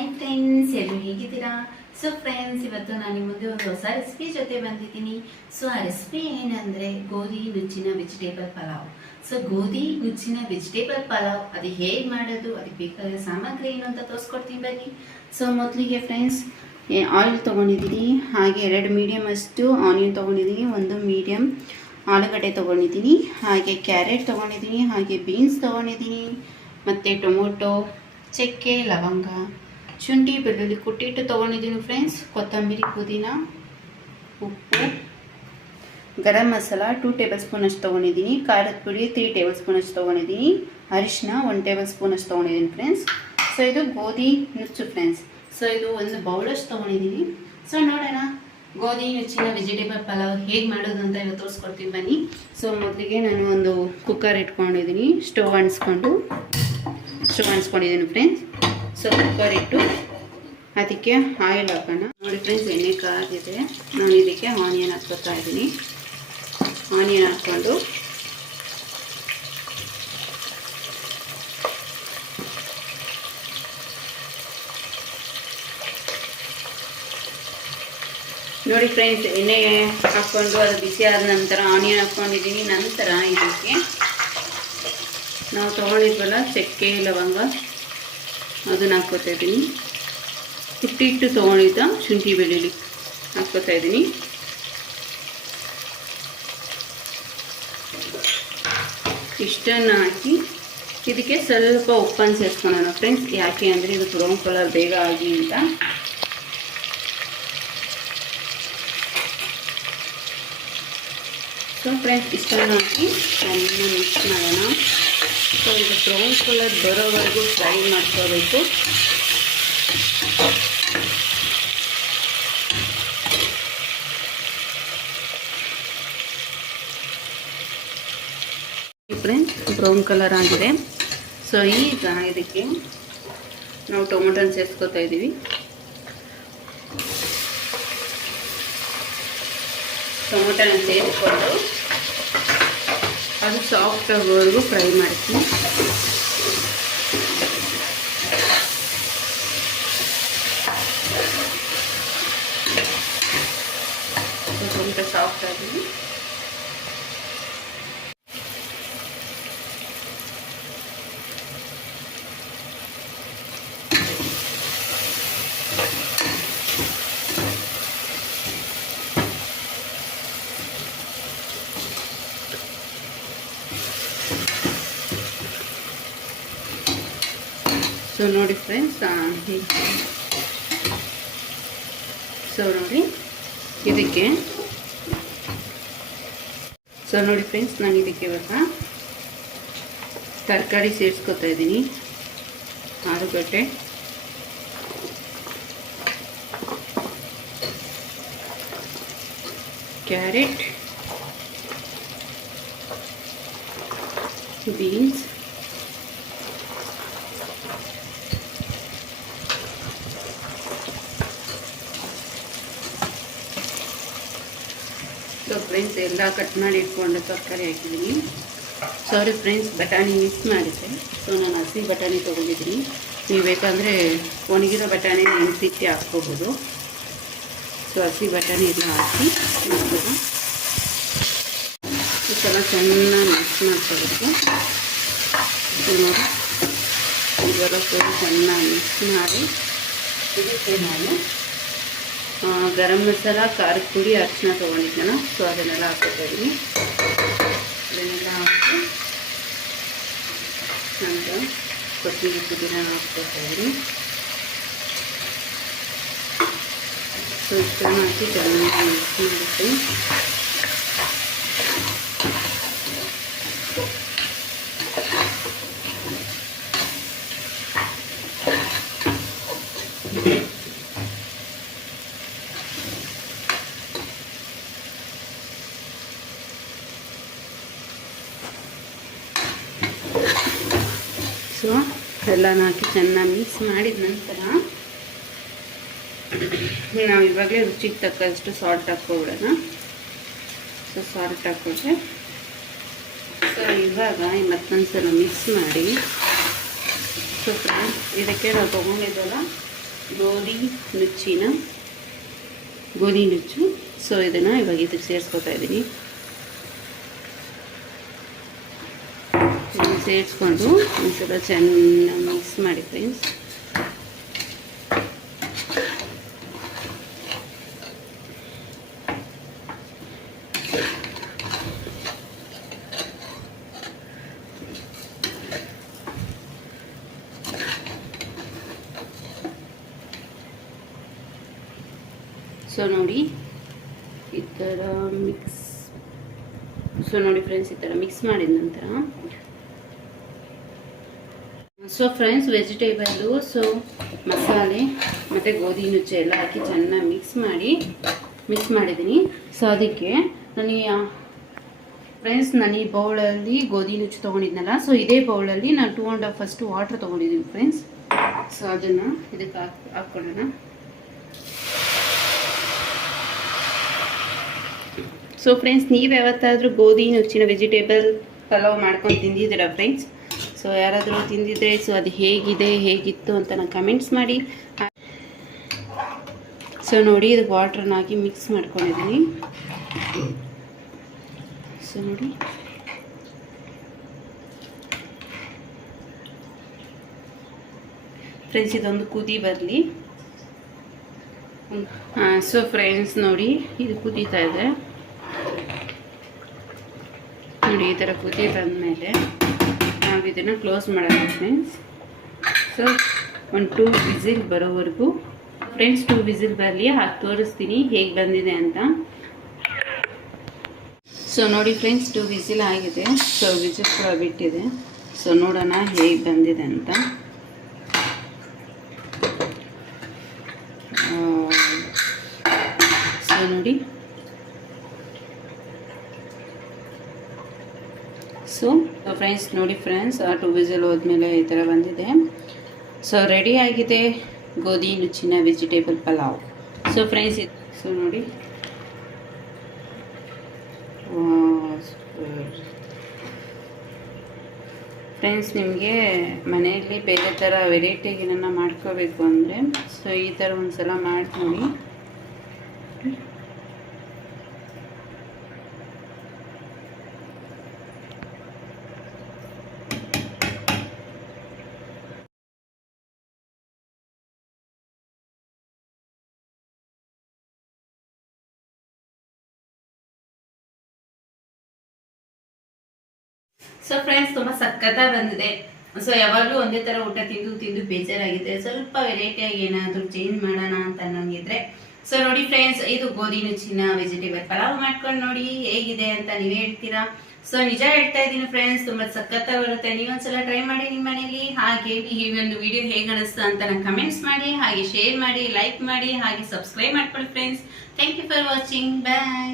Hi friends, ಎಲ್ಲರೂ ಹೇಗಿದ್ದೀರಾ? So friends, ಇವತ್ತು ನಾನು ನಿಮ್ಮ ಮುಂದೆ ಒಂದು ಹೊಸ ರೆಸಿಪಿ ಜೊತೆ ಬಂದಿದ್ದೀನಿ. ಸೊ ಆ ರೆಸಿಪಿ ಏನಂದರೆ ಗೋಧಿ ನುಚ್ಚಿನ ವೆಜಿಟೇಬಲ್ ಪಲಾವ್. ಸೊ ಗೋಧಿ ನುಚ್ಚಿನ ವೆಜಿಟೇಬಲ್ ಪಲಾವ್ ಅದು ಹೇಗೆ ಮಾಡೋದು, ಅದಕ್ಕೆ ಬೇಕಾದ ಸಾಮಗ್ರಿ ಏನು ಅಂತ ತೋರಿಸ್ಕೊಡ್ತೀನಿ ಬನ್ನಿ. ಸೊ ಮೊದಲಿಗೆ ಫ್ರೆಂಡ್ಸ್, ಆಯಿಲ್ ತೊಗೊಂಡಿದ್ದೀನಿ, ಹಾಗೆ 2 ಮೀಡಿಯಮ್ ಅಷ್ಟು ಆನಿಯನ್ ತೊಗೊಂಡಿದ್ದೀನಿ, 1 ಮೀಡಿಯಮ್ ಆಲೂಗಡ್ಡೆ ತೊಗೊಂಡಿದ್ದೀನಿ, ಹಾಗೆ ಕ್ಯಾರೆಟ್ ತೊಗೊಂಡಿದ್ದೀನಿ, ಹಾಗೆ ಬೀನ್ಸ್ ತೊಗೊಂಡಿದ್ದೀನಿ, ಮತ್ತು ಟೊಮೊಟೊ, ಚಕ್ಕೆ, ಲವಂಗ, ಶುಂಠಿ, ಬೆಳ್ಳುಳ್ಳಿ ಕುಟ್ಟಿಟ್ಟು ತೊಗೊಂಡಿದ್ದೀನಿ ಫ್ರೆಂಡ್ಸ್, ಕೊತ್ತಂಬರಿ, ಪುದೀನ, ಉಪ್ಪು, ಗರಂ ಮಸಾಲ 2 ಟೇಬಲ್ ಸ್ಪೂನ್ ಅಷ್ಟು ತೊಗೊಂಡಿದ್ದೀನಿ, ಖಾರದ ಪುಡಿ 3 ಟೇಬಲ್ ಸ್ಪೂನ್ ಅಷ್ಟು ತೊಗೊಂಡಿದ್ದೀನಿ, ಅರಿಶಿನ 1 ಟೇಬಲ್ ಸ್ಪೂನ್ ಅಷ್ಟು ತೊಗೊಂಡಿದ್ದೀನಿ ಫ್ರೆಂಡ್ಸ್. ಸೊ ಇದು ಗೋಧಿ ನುಚ್ಚು ಫ್ರೆಂಡ್ಸ್. ಸೊ ಇದು ಒಂದು ಬೌಲಷ್ಟು ತೊಗೊಂಡಿದ್ದೀನಿ. ಸೊ ನೋಡೋಣ ಗೋಧಿ ನುಚ್ಚಿನ ವೆಜಿಟೇಬಲ್ ಪಲಾವ್ ಹೇಗೆ ಮಾಡೋದು ಅಂತ ಇವತ್ತು ತೋರಿಸ್ಕೊಡ್ತೀನಿ ಬನ್ನಿ. ಸೊ ಮೊದಲಿಗೆ ನಾನು ಒಂದು ಕುಕ್ಕರ್ ಇಟ್ಕೊಂಡಿದ್ದೀನಿ, ಸ್ಟವ್ ಅಂಟಿಸ್ಕೊಂಡಿದ್ದೀನಿ ಫ್ರೆಂಡ್ಸ್. ಸೊ ಕುಕ್ಕರ್ ಇಟ್ಟು ಅದಕ್ಕೆ ಆಯಿಲ್ ಹಾಕೋಣ. ನೋಡಿ ಫ್ರೆಂಡ್ಸ್, ಎಣ್ಣೆ ಕಾದಿದೆ. ನಾನು ಇದಕ್ಕೆ ಆನಿಯನ್ ಹಾಕ್ಕೊತಾ ಇದ್ದೀನಿ. ಆನಿಯನ್ ಹಾಕ್ಕೊಂಡು ನೋಡಿ ಫ್ರೆಂಡ್ಸ್, ಎಣ್ಣೆ ಹಾಕ್ಕೊಂಡು ಅದು ಬಿಸಿ ಆದ ನಂತರ ಆನಿಯನ್ ಹಾಕ್ಕೊಂಡಿದ್ದೀನಿ. ನಂತರ ಇದಕ್ಕೆ ನಾವು ತೊಗೊಂಡಿದ್ವಲ್ಲ ಚಕ್ಕೆ, ಲವಂಗ, ಅದನ್ನು ಹಾಕ್ಕೊತಾ ಇದ್ದೀನಿ. ಕುಟ್ಟಿಟ್ಟು ತೊಗೊಂಡಿದ್ದ ಶುಂಠಿ, ಬೆಳ್ಳುಳ್ಳಿ ಹಾಕ್ಕೊತಾ ಇದ್ದೀನಿ. ಇಷ್ಟನ್ನು ಹಾಕಿ ಇದಕ್ಕೆ ಸ್ವಲ್ಪ ಉಪ್ಪನ್ನು ಸೇರಿಸ್ಕೊಳ್ಳೋಣ ಫ್ರೆಂಡ್ಸ್. ಯಾಕೆ ಅಂದರೆ ಇದು ಬ್ರೌನ್ ಕಲರ್ ಬೇಗ ಆಗಿ ಅಂತ. ಸೊ ಫ್ರೆಂಡ್ಸ್, ಇಷ್ಟನ್ನು ಹಾಕಿ ಚೆನ್ನಾಗಿ ಮಿಕ್ಸ್ ಮಾಡೋಣ. ಸೊ ಇದು ಬ್ರೌನ್ ಕಲರ್ ಬರೋವರೆಗೂ ಫ್ರೈ ಮಾಡ್ಕೋಬೇಕು. ಫ್ರೆಂಡ್ಸ್, ಬ್ರೌನ್ ಕಲರ್ ಆಗಿದೆ. ಸೊ ಈಗ ಇದಕ್ಕೆ ನಾವು ಟೊಮೊಟೊನ ಸೇರಿಸ್ಕೊತಾ ಇದ್ದೀವಿ. ಟೊಮೊಟೊನ ಸೇರಿಸ್ಕೊಂಡು ಅದು ಸಾಫ್ಟ್ ಆಗೋವರೆಗೂ ಫ್ರೈ ಮಾಡ್ತೀನಿ. ಟೊಮೊಟೊ ಸಾಫ್ಟ್ ಆಗಿದೆ. ಸೊ ನೋಡಿ ಫ್ರೆಂಡ್ಸ್, ಸೊ ನೋಡಿ ಇದಕ್ಕೆ ನಾನು ಇದಕ್ಕೆ ಇವಾಗ ತರಕಾರಿ ಸೇರಿಸ್ಕೊತಾ ಇದ್ದೀನಿ. ಆಲೂಗಡ್ಡೆ, ಕ್ಯಾರೆಟ್, ಬೀನ್ಸ್, ಸೊ ಫ್ರೆಂಡ್ಸ್, ಎಲ್ಲ ಕಟ್ ಮಾಡಿ ಇಟ್ಕೊಂಡು ತರಕಾರಿ ಹಾಕಿದ್ದೀನಿ. ಸಾರಿ ಫ್ರೆಂಡ್ಸ್, ಬಟಾಣಿ ಮಿಕ್ಸ್ ಮಾಡಿದ್ದೆ. ಸೊ ನಾನು ಹಸಿ ಬಟಾಣಿ ತೊಗೊಂಡಿದ್ದೀನಿ. ನೀವು ಬೇಕಂದರೆ ಒಣಗಿರೋ ಬಟಾಣಿ ನೆನೆಸಿಟ್ಟು ಹಾಕ್ಕೋಬೋದು. ಸೊ ಹಸಿ ಬಟಾಣಿ ಎಲ್ಲ ಹಾಕಿ ಮಾಡ್ಬೋದು. ಈ ಥರ ಚೆನ್ನಾಗಿ ಮಿಕ್ಸ್ ಮಾಡ್ಕೋಬೇಕು. ಸೊ ನೋಡಿ, ಇದೆಲ್ಲ ಚೆನ್ನಾಗಿ ಮಿಕ್ಸ್ ಮಾಡಿ ಇದಕ್ಕೆ ನಾನು ಗರಂ ಮಸಾಲ, ಖಾರದ ಪುಡಿ, ಅರಿಶಿನ ತೊಗೊಂಡಿದ್ದೆನ. ಸೊ ಅದನ್ನೆಲ್ಲ ಹಾಕ್ಕೊತಾ ಇದ್ದೀನಿ. ಅದನ್ನೆಲ್ಲ ಹಾಕಿ ನಂತರ ಕೊತ್ತಂಬರಿ, ಪುದೀನ ಹಾಕ್ಕೊತಾ ಇದ್ದೀನಿ. ಸೊ ಇಷ್ಟನ್ನು ಹಾಕಿ ಚೆನ್ನಾಗಿ ಮಿಕ್ಸ್ ಮಾಡಿರ್ತೀನಿ. ಸೊ ಎಲ್ಲನೂ ಹಾಕಿ ಚೆನ್ನಾಗಿ ಮಿಕ್ಸ್ ಮಾಡಿದ ನಂತರ ನಾವು ಇವಾಗಲೇ ರುಚಿಗೆ ತಕ್ಕಷ್ಟು ಸಾಲ್ಟ್ ಹಾಕ್ಕೊಬಿಡೋಣ. ಸೊ ಸಾಲ್ಟ್ ಹಾಕ್ಕೊಂಡ್ರೆ ಸೊ ಇವಾಗ ಮತ್ತೊಂದು ಸಲ ಮಿಕ್ಸ್ ಮಾಡಿ. ಸೊ ಫ್ರೆಂಡ್ಸ್, ಇದಕ್ಕೆ ನಾವು ತೊಗೊಂಡಿದ್ದಲ್ಲ ಗೋಧಿ ನುಚ್ಚು. ಸೊ ಇದನ್ನು ಇವಾಗ ಇದಕ್ಕೆ ಸೇರಿಸ್ಕೊತಾ ಇದ್ದೀನಿ. ಸೇರಿಸ್ಕೊಂಡು ಒಂದ್ಸಲ ಚೆನ್ನಾಗಿ ಮಿಕ್ಸ್ ಮಾಡಿ ಫ್ರೆಂಡ್ಸ್. ಸೊ ನೋಡಿ ಈ ಥರ ನೋಡಿ ಫ್ರೆಂಡ್ಸ್, ಈ ಥರ ಮಿಕ್ಸ್ ಮಾಡಿದ ನಂತರ ಸೊ ಫ್ರೆಂಡ್ಸ್ ವೆಜಿಟೇಬಲ್ಲು, ಸೊ ಮಸಾಲೆ ಮತ್ತು ಗೋಧಿ ನುಚ್ಚು ಎಲ್ಲ ಹಾಕಿ ಚೆನ್ನಾಗಿ ಮಿಕ್ಸ್ ಮಾಡಿದ್ದೀನಿ. ಸೊ ಅದಕ್ಕೆ ನಾನು ಈ ಬೌಲಲ್ಲಿ ಗೋಧಿ ನುಚ್ಚು ತೊಗೊಂಡಿದ್ನಲ್ಲ, ಸೊ ಇದೇ ಬೌಲಲ್ಲಿ ನಾನು 2.5 ಅಷ್ಟು ವಾಟರ್ ತೊಗೊಂಡಿದ್ದೀನಿ ಫ್ರೆಂಡ್ಸ್. ಸೊ ಅದನ್ನು ಇದಕ್ಕೆ ಹಾಕ್ಕೊಳ್ಳೋಣ. ಸೊ ಫ್ರೆಂಡ್ಸ್, ನೀವು ಯಾವತ್ತಾದರೂ ಗೋಧಿ ನುಚ್ಚಿನ ವೆಜಿಟೇಬಲ್ ಪಲಾವ್ ಮಾಡ್ಕೊಂಡು ತಿಂದಿದ್ದೀರಾ ಫ್ರೆಂಡ್ಸ್? ಸೊ ಯಾರಾದರೂ ತಿಂದಿದ್ರೆ ಸೊ ಅದು ಹೇಗಿತ್ತು ಅಂತ ನಾನು ಕಮೆಂಟ್ಸ್ ಮಾಡಿ. ಸೊ ನೋಡಿ, ಇದಕ್ಕೆ ವಾಟ್ರನ್ನ ಹಾಕಿ ಮಿಕ್ಸ್ ಮಾಡ್ಕೊಂಡಿದ್ದೀನಿ. ಸೊ ನೋಡಿ, ಫ್ರೆಂಡ್ಸ್ ಇದೊಂದು ಕುದಿ ಬರಲಿ. ಸೊ ಫ್ರೆಂಡ್ಸ್ ನೋಡಿ, ಇದು ಕುದೀತಾ ಇದೆ ನೋಡಿ. ಈ ಥರ ಕುದಿ ಬಂದಮೇಲೆ ನಾವು ಇದನ್ನು ಕ್ಲೋಸ್ ಮಾಡೋಣ ಫ್ರೆಂಡ್ಸ್. ಸೊ 2 ವಿಸಿಲ್ ಬರೋವರೆಗೂ ಫ್ರೆಂಡ್ಸ್, 2 ವಿಸಿಲ್ ಬರಲಿ, ಹಾಕಿ ತೋರಿಸ್ತೀನಿ ಹೇಗೆ ಬಂದಿದೆ ಅಂತ. ಸೊ ನೋಡಿ ಫ್ರೆಂಡ್ಸ್, 2 ವಿಸಿಲ್ ಆಗಿದೆ. ಸೊ ವಿಸಿಲ್ ಕೂಡ ಬಿಟ್ಟಿದೆ. ಸೊ ನೋಡೋಣ ಹೇಗೆ ಬಂದಿದೆ ಅಂತ. ಸೊ ನೋಡಿ, ಸೊ ಫ್ರೆಂಡ್ಸ್ ನೋಡಿ ಫ್ರೆಂಡ್ಸ್, 2 ವಿಸಿಲ್ ಹೋದ್ಮೇಲೆ ಈ ಥರ ಬಂದಿದೆ. ಸೊ ರೆಡಿ ಆಗಿದೆ ಗೋಧಿ ನುಚ್ಚಿನ vegetable pulao. So friends, so ನೋಡಿ, ಫ್ರೆಂಡ್ಸ್ ನಿಮಗೆ ಮನೆಯಲ್ಲಿ ಬೇರೆ ಥರ ವೆರೈಟಿಗೆ ಏನನ್ನ ಮಾಡ್ಕೋಬೇಕು ಅಂದರೆ ಸೊ ಈ ಥರ ಒಂದು ಸಲ ಮಾಡಿ ನೋಡಿ. ಸೊ ಫ್ರೆಂಡ್ಸ್, ತುಂಬ ಸಖತ್ತಾಗಿ ಬಂದಿದೆ. ಸೊ ಯಾವಾಗಲೂ ಒಂದೇ ಥರ ಊಟ ತಿಂದು ಬೇಜಾರಾಗಿದೆ. ಸ್ವಲ್ಪ ವೆರೈಟಿಯಾಗಿ ಏನಾದರೂ ಚೇಂಜ್ ಮಾಡೋಣ ಅಂತ ಅನ್ನೋಂಗಿದ್ರೆ ಸೊ ನೋಡಿ ಫ್ರೆಂಡ್ಸ್, ಇದು ಗೋಧಿ ನುಚ್ಚಿನ ವೆಜಿಟೇಬಲ್ ಪಲಾವ್ ಮಾಡ್ಕೊಂಡು ನೋಡಿ ಹೇಗಿದೆ ಅಂತ ನೀವೇ ಹೇಳ್ತೀರಾ. ಸೊ ನಿಜ ಹೇಳ್ತಾ ಇದ್ದೀನಿ ಫ್ರೆಂಡ್ಸ್, ತುಂಬ ಸಖತ್ತಾಗಿ ಬರುತ್ತೆ. ನೀವೊಂದ್ಸಲ ಟ್ರೈ ಮಾಡಿ ನಿಮ್ಮ ಮನೇಲಿ. ಹಾಗೆ ಈ ಒಂದು ವಿಡಿಯೋ ಹೇಗೆ ಅನಿಸ್ತು ಅಂತ ನಂಗೆ ಕಮೆಂಟ್ಸ್ ಮಾಡಿ, ಹಾಗೆ ಶೇರ್ ಮಾಡಿ, ಲೈಕ್ ಮಾಡಿ, ಹಾಗೆ ಸಬ್ಸ್ಕ್ರೈಬ್ ಮಾಡ್ಕೊಳ್ಳಿ friends. Thank you for watching. Bye.